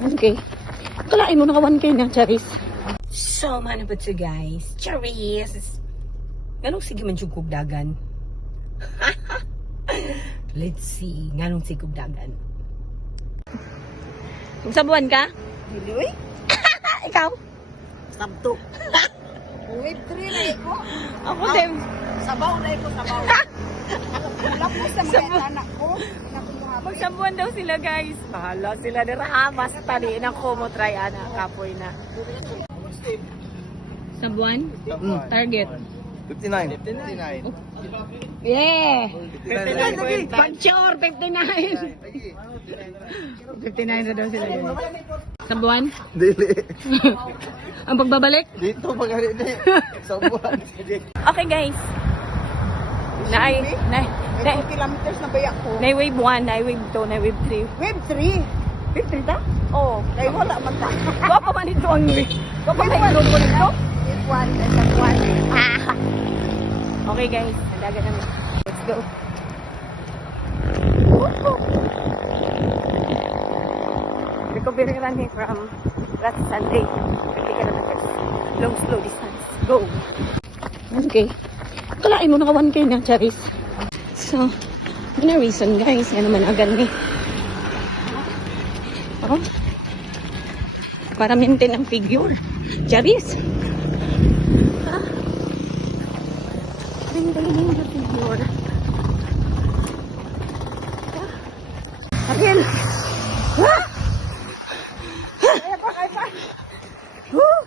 Okay. Kalain mo naka 1K na, Charis. So, man ba ito, guys? Charis! Ganong sige man yung kugdagan? Let's see. Ganong sige kugdagan? Magsabuan ka? Dili, Ikaw? sabto. Wait, 3 na iko. Ako, Tim. Sabaw na iko, sabaw. Ulap mo sa mga anak ko. Magsabuan daw sila, guys. Bahala sila na rahamas. Taliin ako mo try, ana. Kapoy na. Sabuan? Target. 59. Yeah! 59. Pag-sure, 59. 59 na daw sila. Sabuan? Dili. Ang pagbabalik? Dito magari ni. Sa buwan. Okay, guys. Nay, 2 kilometers na baya ko. wave 1, nay wave 2, nay wave 3. Wave 3. Wave 3 ta? Oo. Kaya wala man ta. Gwa pa man ito ang wave. Gwa pa may grupo nito. Wave 1 and then 1. Ah. Okay, guys. Nandagan namin. Let's go. Recovery running from last Sunday. Hindi ka naman guys. Long, slow distance. Go. Okay. Kalain mo naka 1K na, Charis. So, yun ang reason, guys. Yan naman agad ni. Oh. Para maintain ang figure. Charis. Ha? Maintaining the figure. Ariel! Ha? Kaya pa. Woo!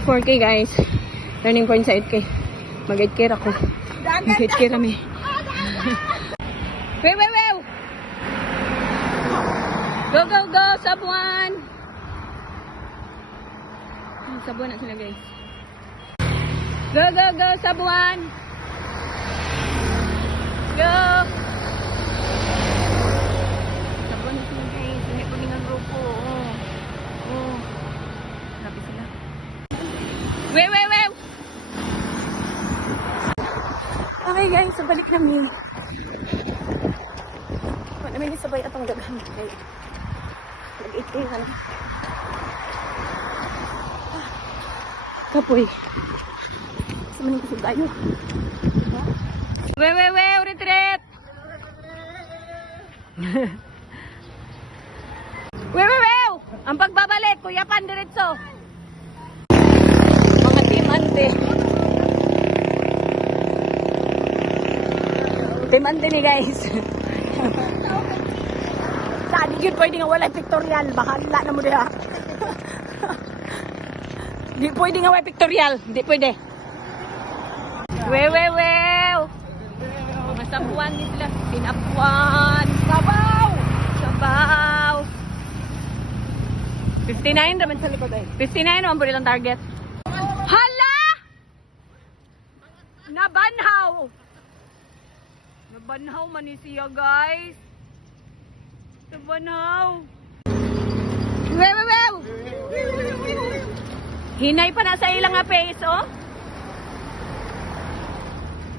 4K guys. Turning point sa 8K. Mag-8K ako. Mag-8K kami. Wew! Go! Sabuan! Sabuan na sila guys. Go! Sabuan! Go! Sabuan na sila guys. Hindi pa ng grupo. Oh. Grabe sila. Wew! Okay guys, so balik namin. Wala namin isabay atong daghan. Okay. Nag-8K. Kapoy. Sa maning kusog tayo. Wew! Retreat! Wew! Ang pagbabalik, Kuya Pan, diretso. Mga team-ante. Team-ante ni guys. Saan yun pwede nga wala pictorial. Bahala na mo diha. Hindi pwede nga wala pictorial. Hindi pwede. Wew! Mga sabuan ni sila. Tinapuan. Sabaw! 59 naman sa likod ay. 59 naman po nilang target. Hala! Nabanhaw man ni siya guys. Nabanhaw. Wew! Hinay pa na sa ilang nga face oh.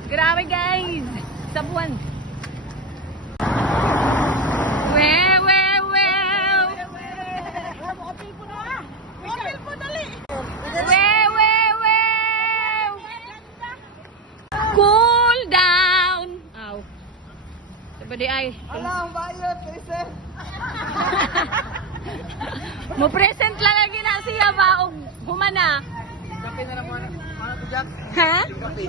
Grabe guys. Sabuan. Wew! Cool down. Aw. Sabadi ay. Alam, bayot, present. Mo present lang lagi na siya ba og humana. Kape na lang mo ano to Jack? Ha? Kape.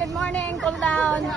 Good morning. Cool down.